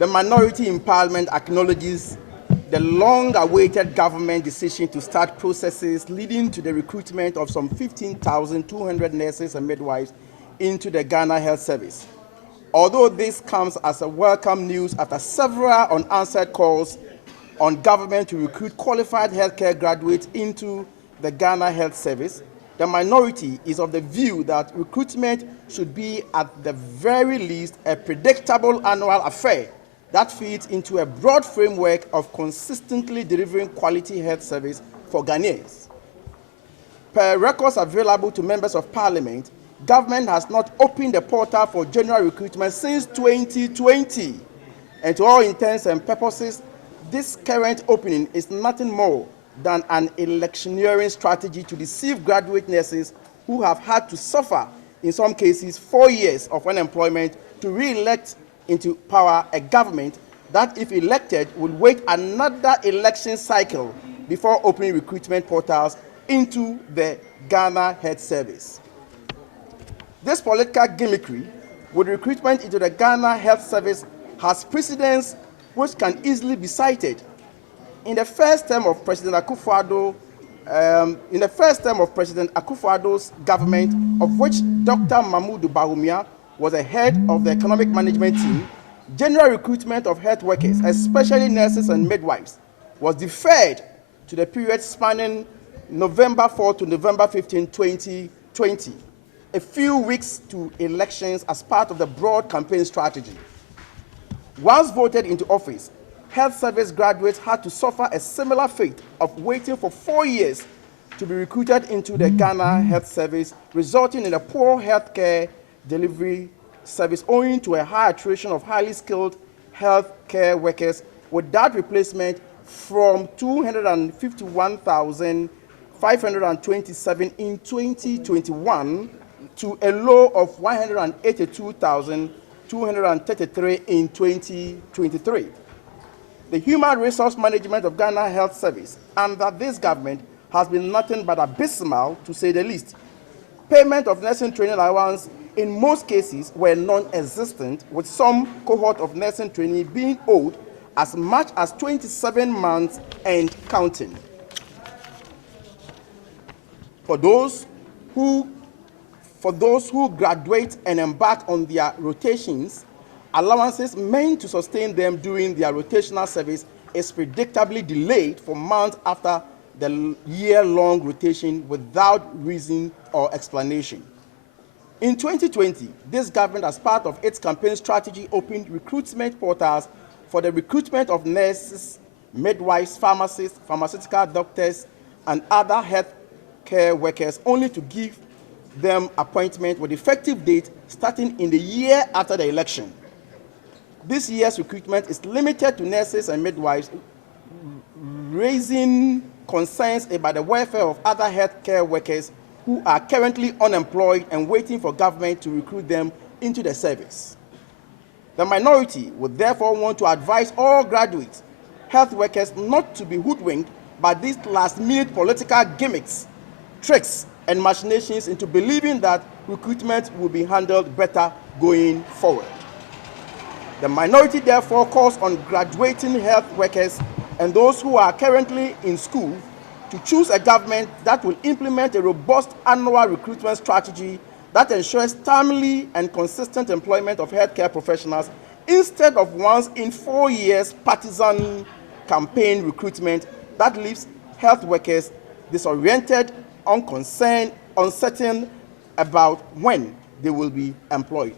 The minority in Parliament acknowledges the long-awaited government decision to start processes leading to the recruitment of some 15,200 nurses and midwives into the Ghana Health Service. Although this comes as a welcome news after several unanswered calls on government to recruit qualified healthcare graduates into the Ghana Health Service, the minority is of the view that recruitment should be, at the very least, a predictable annual affair that feeds into a broad framework of consistently delivering quality health service for Ghanaians. Per records available to members of Parliament, government has not opened the portal for general recruitment since 2020. And to all intents and purposes, this current opening is nothing more than an electioneering strategy to deceive graduate nurses who have had to suffer, in some cases, 4 years of unemployment to re-elect into power a government that, if elected, will wait another election cycle before opening recruitment portals into the Ghana Health Service. This political gimmickry with recruitment into the Ghana Health Service has precedents which can easily be cited. In the first term of President Akufo-Addo's government, of which Dr. Mahmoud Bawumia was the head of the economic management team, general recruitment of health workers, especially nurses and midwives, was deferred to the period spanning November 4 to November 15, 2020, a few weeks to elections as part of the broad campaign strategy. Once voted into office, health service graduates had to suffer a similar fate of waiting for 4 years to be recruited into the Ghana Health Service, resulting in a poor healthcare delivery service owing to a high attrition of highly skilled healthcare workers, without replacement from 251,527 in 2021 to a low of 182,233 in 2023. The human resource management of Ghana Health Service under this government has been nothing but abysmal, to say the least. Payment of nursing training allowance in most cases were non-existent, with some cohort of nursing training being owed as much as 27 months and counting. For those who graduate and embark on their rotations, allowances meant to sustain them during their rotational service is predictably delayed for months after the year-long rotation without reason or explanation. In 2020, this government, as part of its campaign strategy, opened recruitment portals for the recruitment of nurses, midwives, pharmacists, pharmaceutical doctors, and other health care workers, only to give them appointment with effective date starting in the year after the election. This year's recruitment is limited to nurses and midwives, raising concerns about the welfare of other healthcare workers who are currently unemployed and waiting for government to recruit them into the service. The minority would therefore want to advise all graduates, health workers, not to be hoodwinked by these last-minute political gimmicks, tricks, and machinations into believing that recruitment will be handled better going forward. The minority therefore calls on graduating health workers and those who are currently in school to choose a government that will implement a robust annual recruitment strategy that ensures timely and consistent employment of healthcare professionals, instead of once in 4 years partisan campaign recruitment that leaves health workers disoriented, unconcerned, uncertain about when they will be employed.